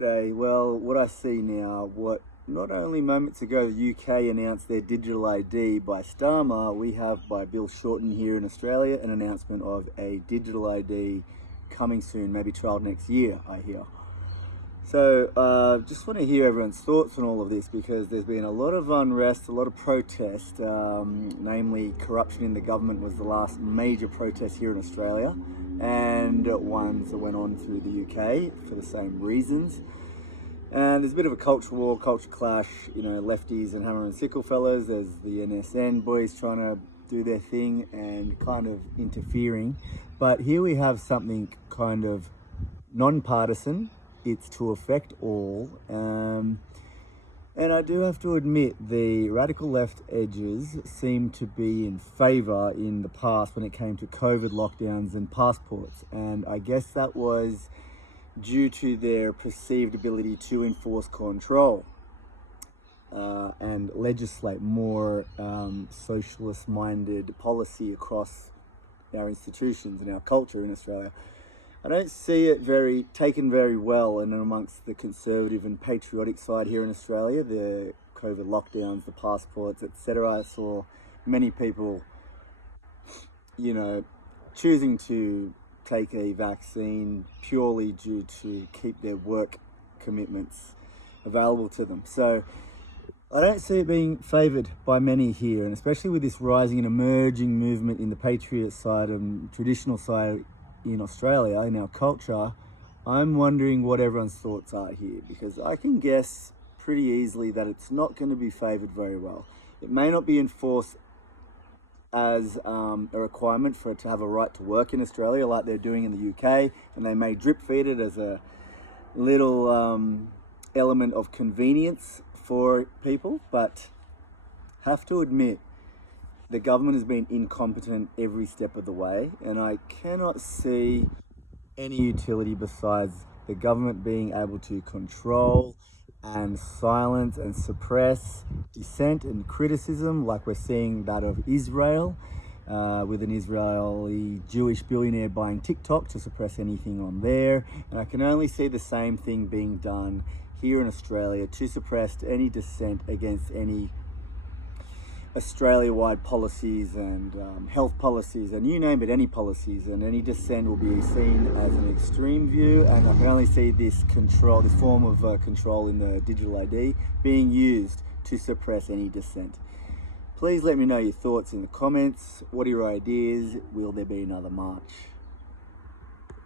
G'day. Well, what I see now, what not only moments ago the UK announced their digital ID by Starmer, we have by Bill Shorten here in Australia an announcement of a digital ID coming soon, maybe trialled next year, I hear. So just want to hear everyone's thoughts on all of this, because there's been a lot of unrest, a lot of protest, namely corruption in the government was the last major protest here in Australia, and ones that went on through the UK for the same reasons. And there's a bit of a culture war, culture clash, you know, lefties and hammer and sickle fellas. There's the NSN boys trying to do their thing and kind of interfering. But here we have something kind of non-partisan. It's to affect all. And I do have to admit, the radical left edges seem to be in favour in the past when it came to COVID lockdowns and passports. And I guess that was due to their perceived ability to enforce control and legislate more socialist-minded policy across our institutions and our culture in Australia. I don't see it taken very well and amongst the conservative and patriotic side here in Australia, the COVID lockdowns, the passports, etc. I saw many people, you know, choosing to take a vaccine purely due to keep their work commitments available to them. So I don't see it being favoured by many here, and especially with this rising and emerging movement in the patriot side and traditional side in Australia, in our culture. I'm wondering what everyone's thoughts are here, because I can guess pretty easily that it's not going to be favoured very well. It may not be enforced as a requirement for it to have a right to work in Australia like they're doing in the UK, and they may drip feed it as a little element of convenience for people, but have to admit, the government has been incompetent every step of the way, and I cannot see any utility besides the government being able to control and silence and suppress dissent and criticism, like we're seeing that of Israel, with an Israeli Jewish billionaire buying TikTok to suppress anything on there. And I can only see the same thing being done here in Australia to suppress any dissent against any Australia-wide policies and health policies, and you name it, any policies, and any dissent will be seen as an extreme view. And I can only see this control, this form of control in the digital ID being used to suppress any dissent. Please let me know your thoughts in the comments. What are your ideas? Will there be another march?